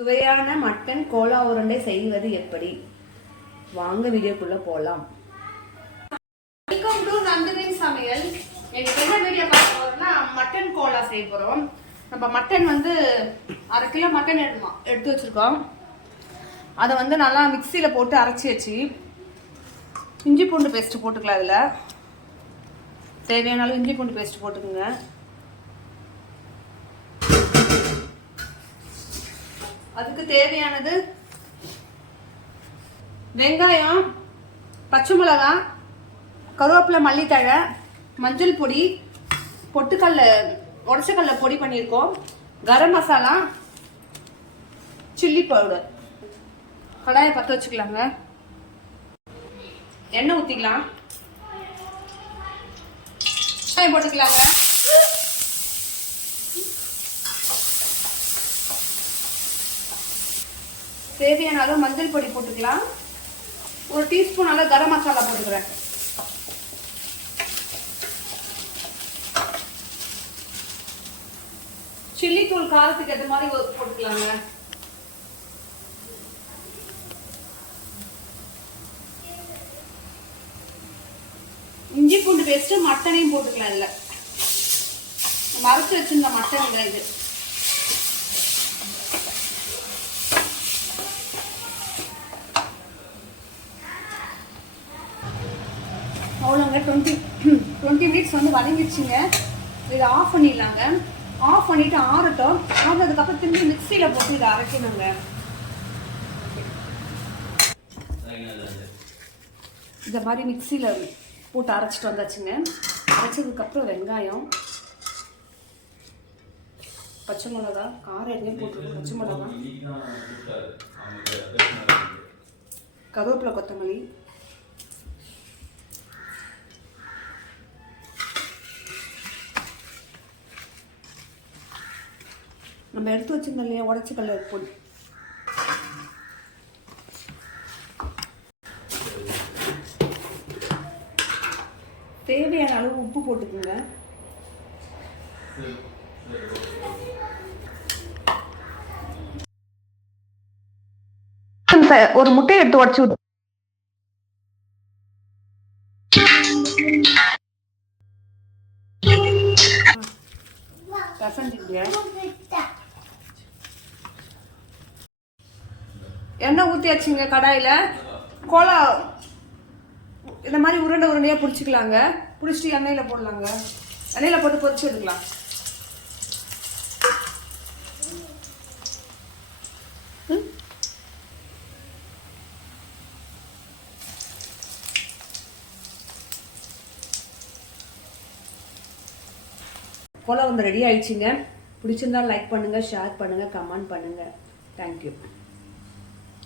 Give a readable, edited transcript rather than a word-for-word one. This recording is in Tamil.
சுவையான மட்டன் கோலா உருண்டை செய்வது எப்படி? வாங்க வீடியோக்குள்ள போலாம். வெல்கம் டு நந்தினின் சமையல். இன்னைக்கு என்ன வீடியோ பார்க்க போறோம்னா மட்டன் கோலா செய்ய போறோம். நம்ம மட்டன் வந்து 1/2 கிலோ மட்டன் எடுத்து வச்சிருக்கோம். அதை நல்லா மிக்சியில போட்டு அரைச்சி வச்சு இஞ்சி பூண்டு பேஸ்ட் போட்டுக்கலாம். இதுல தேவையான அளவு இஞ்சி பூண்டு பேஸ்ட் போட்டுக்குங்க. அதுக்கு தேவையானது வெங்காயம், பச்சை மிளகாய், கருவேப்பிலை, மல்லித்தழை, மஞ்சள் பொடி, பொட்டுக்கல்ல உடச்சக்கல்ல பொடி பண்ணியிருக்கோம், கரம் மசாலா, சில்லி பவுடர். கடாயை பற்ற வச்சுக்கலாங்க. எண்ணெய் ஊற்றிக்கலாம். போட்டுக்கலாங்க. தேவையான அளவு மஞ்சள் பொடி போட்டுக்கலாம். 1 டீஸ்பூன் அளவு கரம் மசாலா போட்டுக்கிறேன். சில்லி தூள் காரத்துக்கு ஏற்ற மாதிரி போட்டுக்கலாங்க. இஞ்சி பூண்டு பேஸ்ட் மட்டனையும் போட்டுக்கலாம். இதுல மறைச்சு வச்சிருந்த மட்டன் இது. அவ்வளோங்க. 20 மினிட்ஸ் வதங்கிடுச்சுங்க. இதை ஆஃப் பண்ணிடலாங்க. ஆஃப் பண்ணிட்டு ஆறட்டும். ஆறுனதுக்கப்புறம் திரும்பி மிக்சியில் போட்டு இதை அரைக்கணுங்க. இந்த மாதிரி மிக்சியில் போட்டு அரைச்சிட்டு வந்தாச்சுங்க. அரைச்சதுக்கப்புறம் வெங்காயம், பச்சை மிளகா, காரம் எண்ணெய் போட்டுருக்கோம். பச்சை மிளகா, கருவேப்பிலை, கொத்தமல்லி, நம்ம எடுத்து வச்சிருந்தோம் இல்லையா உடச்சக்கல்ல பொடி, தேவையான அளவு உப்பு போட்டுக்குங்க. ஒரு முட்டையை எடுத்து உடச்சு விட்டு எண்ணெய் ஊற்றியாச்சுங்க. கடாயில் கோலா இந்த மாதிரி உருண்டையாக பிடிச்சிக்கலாங்க. பிடிச்சிட்டு எண்ணெயில் போடலாங்க. எண்ணெயில் போட்டு பொரிச்சு எடுக்கலாம். கோலா ரெடி ஆயிடுச்சுங்க. பிடிச்சிருந்தா லைக் பண்ணுங்க, ஷேர் பண்ணுங்க, கமெண்ட் பண்ணுங்க. தேங்க்யூ.